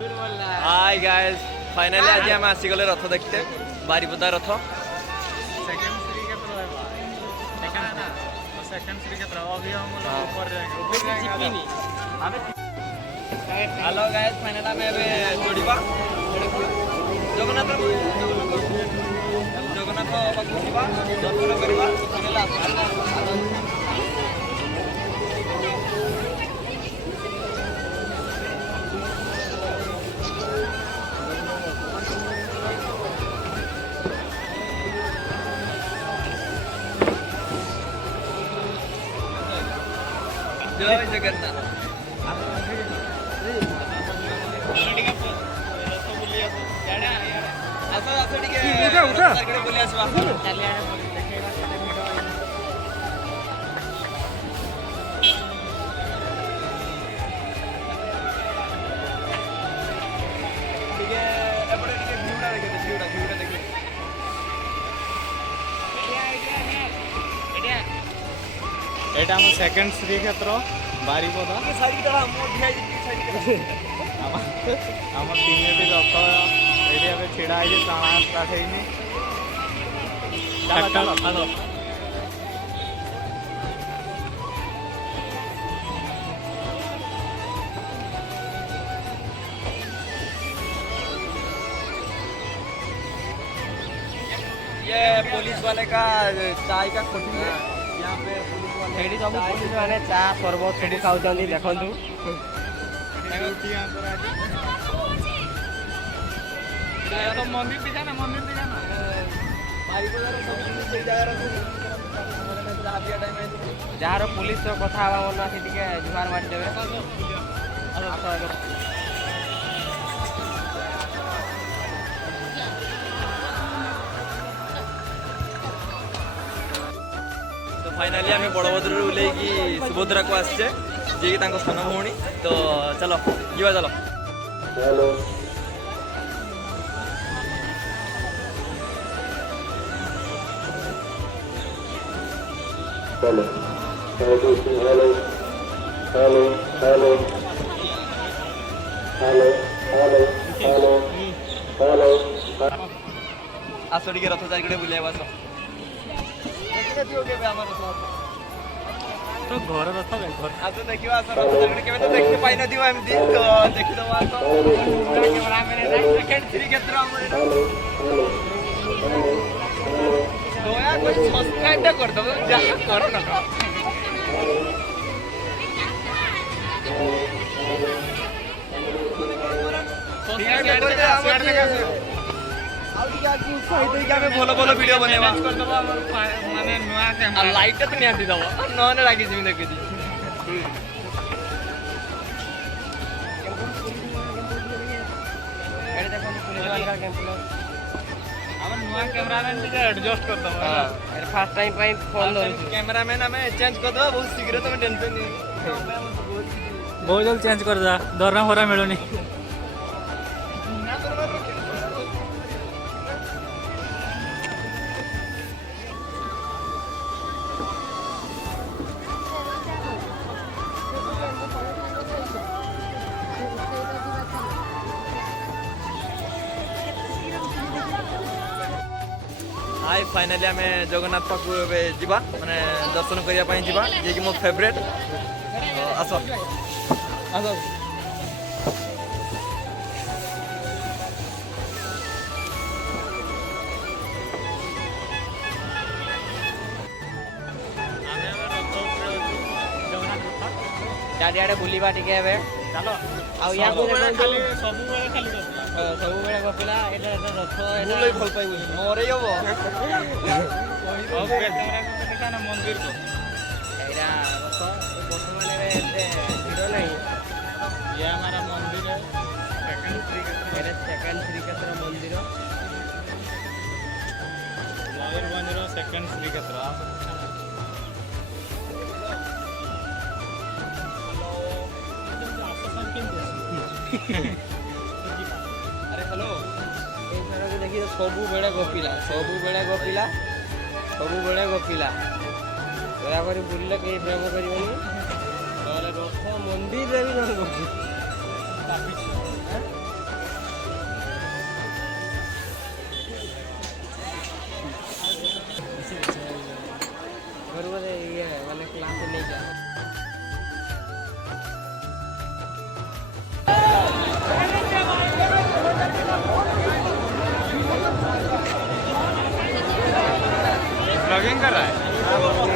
hi guys finally आज हम आसी गले रथ देखते बारीपदा रथ सेकंड श्रीक्षेत्र है सेकंड श्रीक्षेत्र अभी हम ऊपर जाएंगे हेलो गाइस फाइनली हमें अबे जोड़ीबा जगन्नाथ जगन्नाथ पाखु जीवा दर्शन करबा फाइनली जय जगन्नाथ एटा हम सेकंड श्रीक्षेत्र बारीपदा आम तीन रथ ये छिड़ा है टाणा स्टार्ट है ये पुलिस वाले का चाय का खोटी है यहाँ पे पुलिस वाले सब पुलिस मैंने चा सरबत सब खाऊँ देखु मंदिर भी जाना जार पुलिस तो कथा मन आसी जुहार मारिदेवे तो फाइनली आम बड़भद्र ओल्लैकी सुभद्रा को आसचे जी सान भौणी तो चलो जीवा चलो hello hello hello hello hello hello hello hello आस टे रथ चारिकड़े बुले आस तो घर रथ घर आस देखिए आस रथ चारिकड़े केबे तो देखि पाइ न दिवा एमती तो देखि दवा आस कैमरा मैंने सेकंड श्रीक्षेत्र दया कोई सब्सक्राइब कर दो जहाँ करो ना ଭଲ ଭଲ ଭିଡିଓ ବନେଇବା माने नुआ के ଲାଇଟ୍ ତ ନିହାତି ଦବ ନହେଲେ ରାଗିଯିବି ଦେଖୁଛି हम नुआ कैमरामैन टिके एडजस्ट कर दबा फास्ट टाइम फोन कैमरामैन हमें चेंज कर दो बहुत शीघ्र तुम टेंशन नहीं बहुत जल्द चेंज कर दा दरना होरा मिलुनी हाय फाइनली आम जगन्नाथ पाखु जीवा माने दर्शन करने जीवा जे कि मो फेवरेट आस आस चारिआडे बुलवा टिके चलो आउ या खाली सब खाली सब बेले गपिला एटा रथ भूल भल पाइ मोरे हबो मंदिर को एटा रथ वर्तमान एते भिड़ नहीं ये हमारा मंदिर है सेकंड श्रीक्षेत्र मंदिर मयूरभंज सेकंड श्रीक्षेत्र अरे हेलो देखिए सबु बेले गपिला दयाकोरी बुलले कहीं प्रेम करिवनी रथ मंदिर रे भी मध्ये वाले क्लास से नहीं गया ब्लॉगिंग कर रहा है